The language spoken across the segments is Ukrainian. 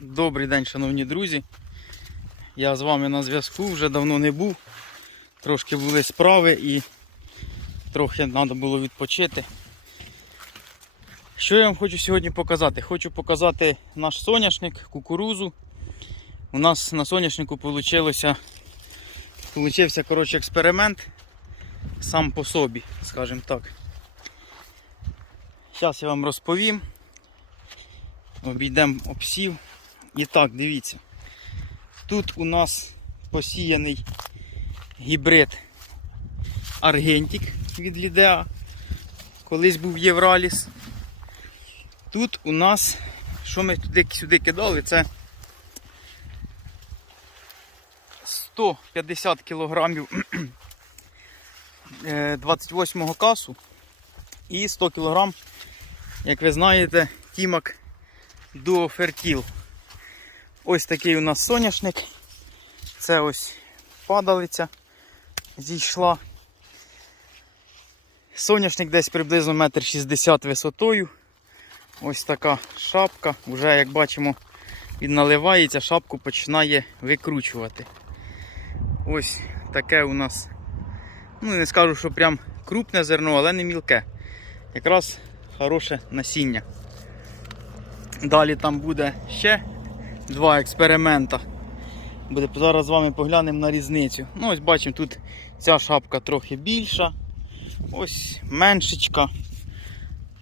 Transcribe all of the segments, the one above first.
Добрий день, шановні друзі. Я з вами на зв'язку, вже давно не був. Трошки були справи і трохи треба було відпочити. Що я вам хочу сьогодні показати? Хочу показати наш соняшник, кукурузу. У нас на соняшнику получився коротше, експеримент сам по собі, скажімо так. Зараз я вам розповім. Обійдемо обсів. І так, дивіться. Тут у нас посіяний гібрид Аргентик від Лідеа. Колись був Євраліс. Тут у нас, що ми туди сюди кидали, це 150 кілограмів 28-го касу і 100 кілограм, як ви знаєте, тімак дуофертіл. Ось такий у нас соняшник. Це ось падалиця зійшла. Соняшник десь приблизно 1,60 м висотою. Ось така шапка. Вже, як бачимо, він наливається, шапку починає викручувати. Ось таке у нас, ну не скажу, що прям крупне зерно, але не мілке. Якраз хороше насіння. Далі там буде ще два експеримента. Буде, зараз з вами поглянемо на різницю. Ну, ось бачимо, тут ця шапка трохи більша, ось меншечка.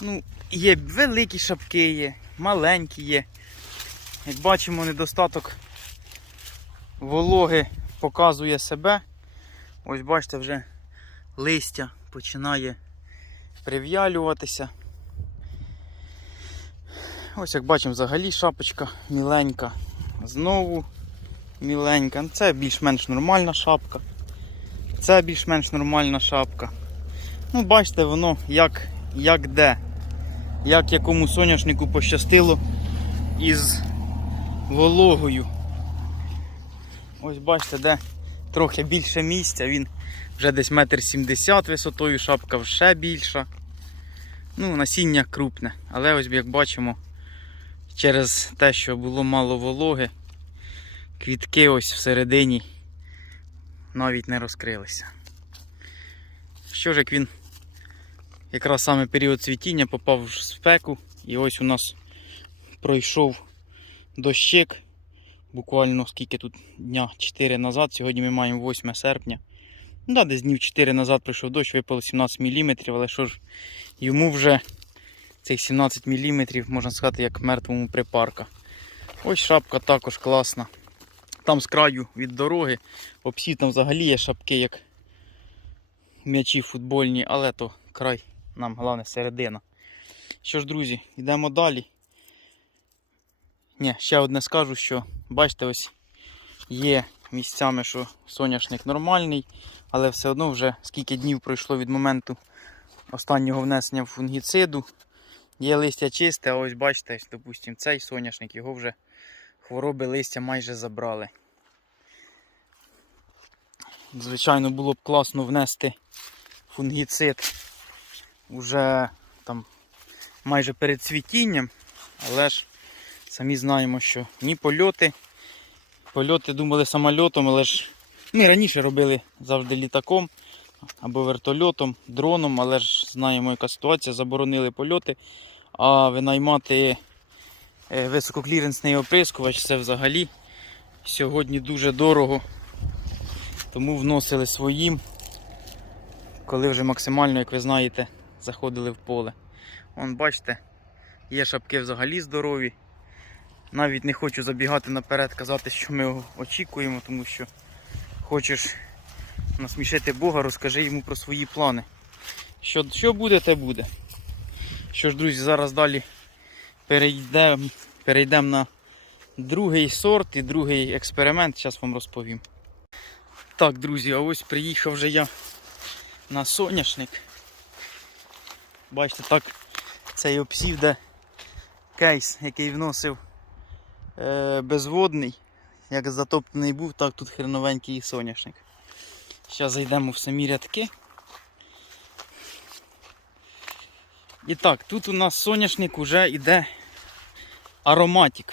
Ну, Є великі шапки, є, маленькі є. Як бачимо, недостаток вологи показує себе. Ось бачите, вже листя починає прив'ялюватися. Ось як бачимо, взагалі шапочка міленька. Знову міленька. Ну, Це більш-менш нормальна шапка. Це більш-менш нормальна шапка. Ну, бачите, воно як, як де. Як якому соняшнику пощастило із вологою. Ось бачите, де трохи більше місця, він вже десь метр сімдесят висотою, шапка ще більша. Ну, насіння крупне, але ось як бачимо, через те, що було мало вологи, квітки ось всередині навіть не розкрилися. Що ж, як він якраз саме період цвітіння попав в спеку, і ось у нас пройшов дощик. Буквально скільки тут дня 4 назад, сьогодні ми маємо 8 серпня. Ну, да, десь днів 4 назад прийшов дощ, випало 17 мм, але що ж, йому вже цих 17 мм, можна сказати, як мертвому припарка. Ось шапка також класна. Там з краю від дороги, обсі там взагалі є шапки, як м'ячі футбольні, але то край нам головне середина. Що ж, друзі, йдемо далі. Ні, ще одне скажу, що бачите, ось є місцями, що соняшник нормальний, але все одно вже скільки днів пройшло від моменту останнього внесення фунгіциду. Є листя чисте, а ось бачите, допустимо, цей соняшник, його вже хвороби листя майже забрали. Звичайно, було б класно внести фунгіцид уже там майже перед цвітінням, але ж самі знаємо, що ні польоти. Польоти думали самольотом, але ж ми раніше робили завжди літаком або вертольотом, дроном, але ж знаємо, яка ситуація, заборонили польоти, а винаймати е, висококліренсний оприскувач це взагалі сьогодні дуже дорого. Тому вносили своїм, коли вже максимально, як ви знаєте, заходили в поле. Вон, бачите, є шапки взагалі здорові. Навіть не хочу забігати наперед, казати, що ми очікуємо, тому що хочеш насмішити Бога, розкажи йому про свої плани. Що, що буде, те буде. Що ж, друзі, зараз далі перейдемо перейдем на другий сорт і другий експеримент, зараз вам розповім. Так, друзі, а ось приїхав вже я на соняшник. Бачите, так цей обсів, де кейс, який вносив е, безводний, як затоплений був, так тут хреновенький соняшник. Зараз зайдемо в самі рядки. І так, тут у нас соняшник уже йде ароматик.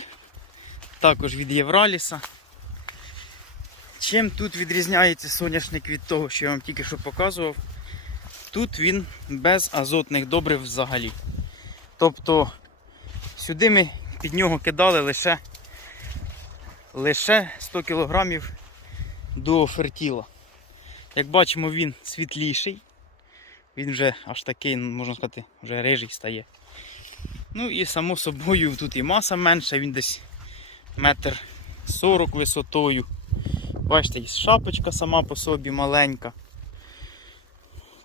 також від Євраліса. Чим тут відрізняється соняшник від того, що я вам тільки що показував? Тут він без азотних добрив взагалі. Тобто сюди ми під нього кидали лише, лише 100 кг до фертіла. Як бачимо, він світліший. Він вже аж такий, можна сказати, вже рижий стає. Ну і само собою тут і маса менша, він десь метр сорок висотою. Бачите, і шапочка сама по собі маленька.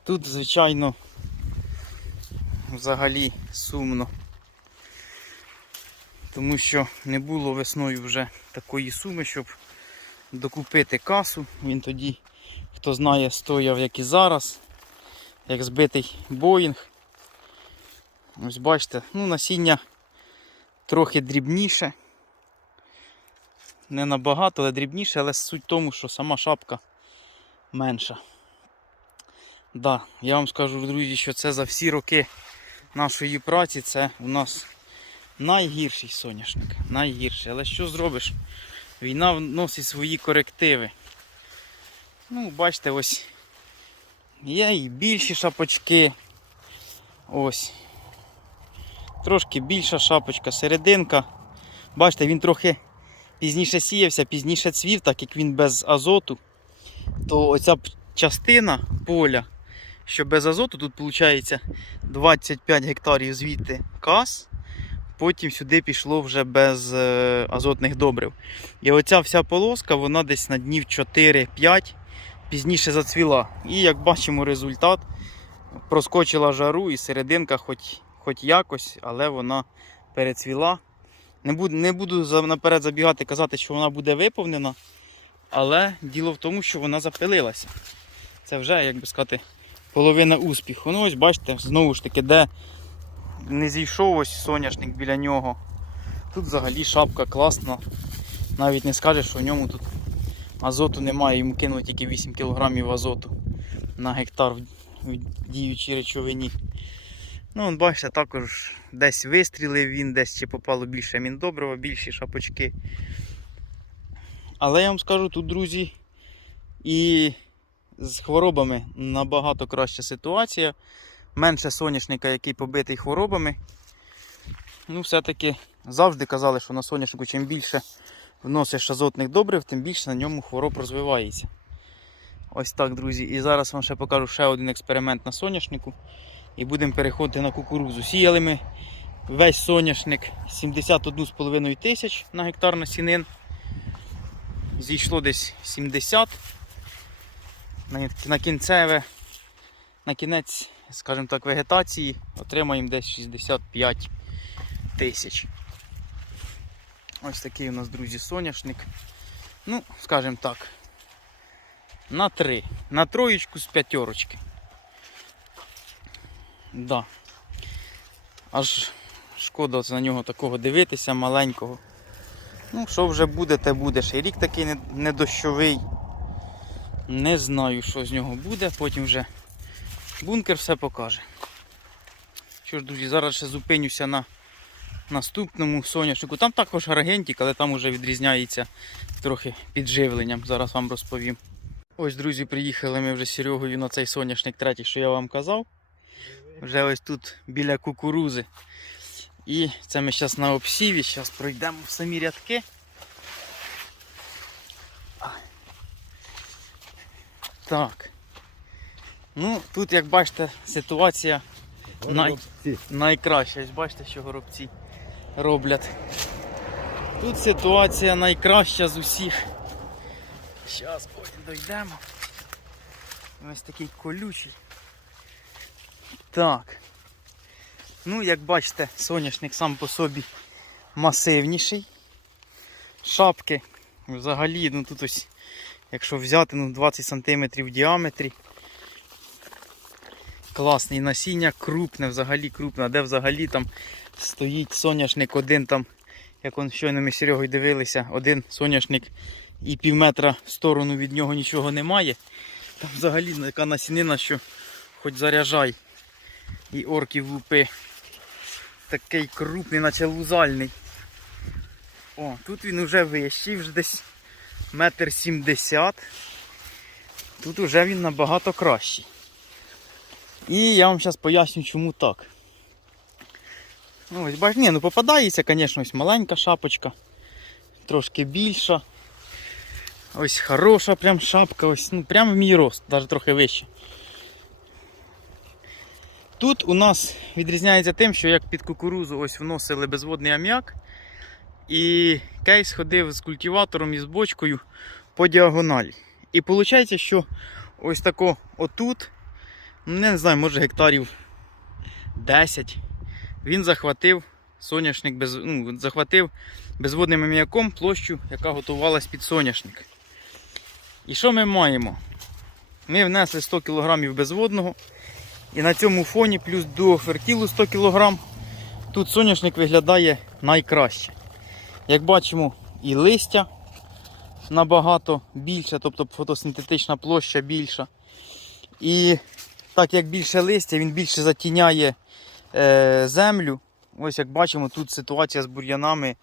Тут, звичайно, взагалі сумно. Тому що не було весною вже такої суми, щоб докупити касу. Він тоді, хто знає, стояв як і зараз, як збитий Боїнг. Ось бачите, ну насіння трохи дрібніше. Не набагато, але дрібніше, але суть в тому, що сама шапка менша. Да, я вам скажу, друзі, що це за всі роки нашої праці це у нас найгірший соняшник. Найгірший. Але що зробиш? Війна вносить свої корективи. Ну, бачите, ось є і більші шапочки. Ось. Трошки більша шапочка, серединка. Бачите, він трохи пізніше сіявся, пізніше цвів, так як він без азоту. То оця частина поля, що без азоту, тут виходить 25 гектарів звідти кас. Потім сюди пішло вже без е, азотних добрив. І оця вся полоска, вона десь на днів 4-5 пізніше зацвіла. І як бачимо результат, проскочила жару і серединка хоч, хоч якось, але вона перецвіла. Не буду, не буду наперед забігати казати, що вона буде виповнена, але діло в тому, що вона запилилася. Це вже, як би сказати, половина успіху. Ну ось бачите, знову ж таки, де не зійшов ось соняшник біля нього. Тут взагалі шапка класна. Навіть не скажеш, що в ньому тут азоту немає, йому кинули тільки 8 кг азоту на гектар в діючій речовині. Ну, вон, бачите, також десь вистрілив він, десь чи попало більше міндобрива, більші шапочки. Але я вам скажу, тут, друзі, і з хворобами набагато краща ситуація. Менше соняшника, який побитий хворобами. Ну, все-таки завжди казали, що на соняшнику чим більше вносиш азотних добрив, тим більше на ньому хвороб розвивається. Ось так, друзі. І зараз вам ще покажу ще один експеримент на соняшнику. І будемо переходити на кукурудзу. Сіяли ми весь соняшник 71,5 тисяч на гектар насінин. Зійшло десь 70. На, на кінцеве, на кінець, скажімо так, вегетації отримаємо десь 65 тисяч. Ось такий у нас, друзі, соняшник. Ну, скажімо так, на 3. На троєчку з п'ятерочки. Да. Аж шкода на нього такого дивитися, маленького. Ну, що вже буде, те буде. Ще рік такий недощовий. Не знаю, що з нього буде, потім вже бункер все покаже. Що ж, друзі, зараз ще зупинюся на наступному соняшнику. Там також аргентик, але там вже відрізняється трохи підживленням. Зараз вам розповім. Ось, друзі, приїхали ми вже з Серегою на цей соняшник третій, що я вам казав. Вже ось тут біля кукурузи. І це ми зараз на обсіві, зараз пройдемо в самі рядки. Так. Ну, тут, як бачите, ситуація най... найкраща. Ось бачите, що горобці роблять. Тут ситуація найкраща з усіх. Зараз ось дійдемо. Ось такий колючий. Так. Ну, як бачите, соняшник сам по собі масивніший. Шапки взагалі, ну тут ось, якщо взяти, ну 20 см в діаметрі. Класний насіння, крупне, взагалі крупне, а де взагалі там стоїть соняшник один там, як он щойно ми з Серегою дивилися, один соняшник і пів метра в сторону від нього нічого немає. Там взагалі така насінина, що хоч заряджай і орків лупи. Такий крупний, наче лузальний. О, тут він вже вищий, вже десь метр сімдесят. Тут уже він набагато кращий. І я вам зараз поясню, чому так. Ну, ось бач, ні, ну попадається, звісно, ось маленька шапочка, трошки більша. Ось хороша прям шапка, ось, ну прямо в мій рост, навіть трохи вище. Тут у нас відрізняється тим, що як під кукурузу ось вносили безводний аміак, і кейс ходив з культиватором і з бочкою по діагоналі. І виходить, що ось тако отут, ну, не знаю, може гектарів 10, він захватив соняшник без, ну, захватив безводним аміаком площу, яка готувалась під соняшник. І що ми маємо? Ми внесли 100 кг безводного. І на цьому фоні плюс до фертілу 100 кг. Тут соняшник виглядає найкраще. Як бачимо, і листя набагато більше, тобто фотосинтетична площа більша. І так як більше листя, він більше затіняє землю. Ось як бачимо, тут ситуація з бур'янами.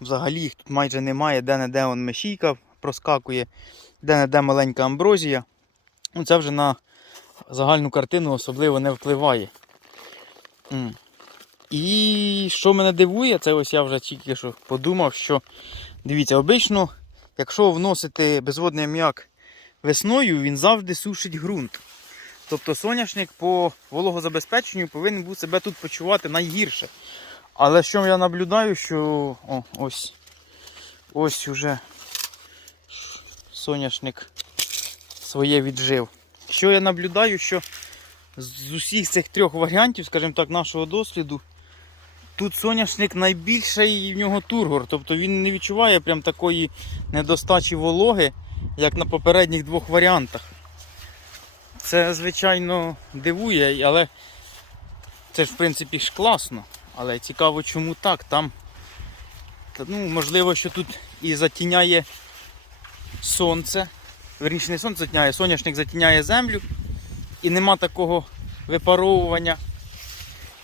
Взагалі їх тут майже немає, де-не-де он мешійка проскакує, де-не-де маленька амброзія. Ну, це вже на загальну картину особливо не впливає. І що мене дивує, це ось я вже тільки що подумав, що дивіться, обично, якщо вносити безводний аміак весною, він завжди сушить ґрунт. Тобто соняшник по вологозабезпеченню повинен був себе тут почувати найгірше. Але що я наблюдаю, що о, ось ось уже соняшник своє віджив. Що я наблюдаю, що з усіх цих трьох варіантів, скажімо так, нашого досліду, тут соняшник найбільший в нього тургор. Тобто він не відчуває прям такої недостачі вологи, як на попередніх двох варіантах. Це, звичайно, дивує, але це ж в принципі ж класно. Але цікаво, чому так. Там, та, ну, можливо, що тут і затіняє сонце. Верніше не сонце затіняє, соняшник затіняє землю і нема такого випаровування.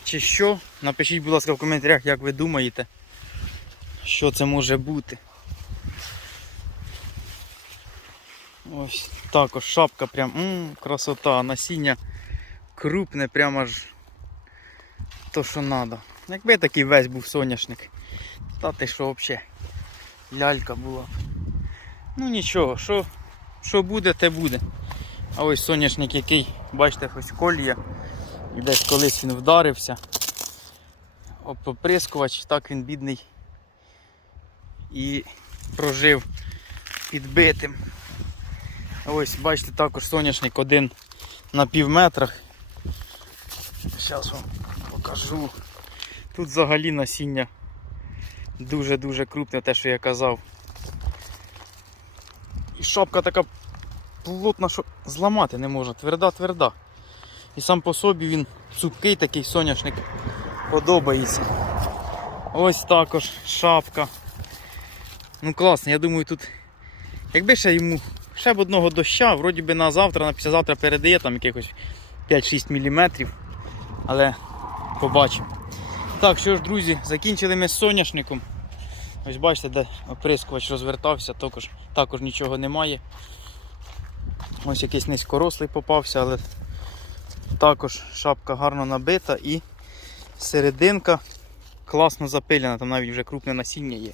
Чи що? Напишіть, будь ласка, в коментарях, як ви думаєте, що це може бути. Ось також шапка прям м, красота, насіння крупне, прямо аж то, що треба. Якби такий весь був соняшник, та ти що взагалі лялька була б. Ну нічого, що, що буде, те буде. А ось соняшник, який, бачите, ось колія. Десь колись він вдарився. Оприскувач, так він бідний і прожив підбитим. Ось, бачите, також соняшник один на пів метрах. Зараз вам покажу. Тут взагалі насіння дуже-дуже крупне, те, що я казав. І шапка така плотна, що зламати не можна, тверда-тверда. І сам по собі він цупкий такий соняшник подобається. Ось також шапка. Ну класно, я думаю, тут якби ще йому ще б одного доща, вроді би на завтра, на післязавтра передає там якихось 5-6 мм. Але побачимо. Так, що ж, друзі, закінчили ми з соняшником. Ось бачите, де оприскувач розвертався, також, також нічого немає. Ось якийсь низькорослий попався, але також шапка гарно набита і серединка класно запилена, там навіть вже крупне насіння є.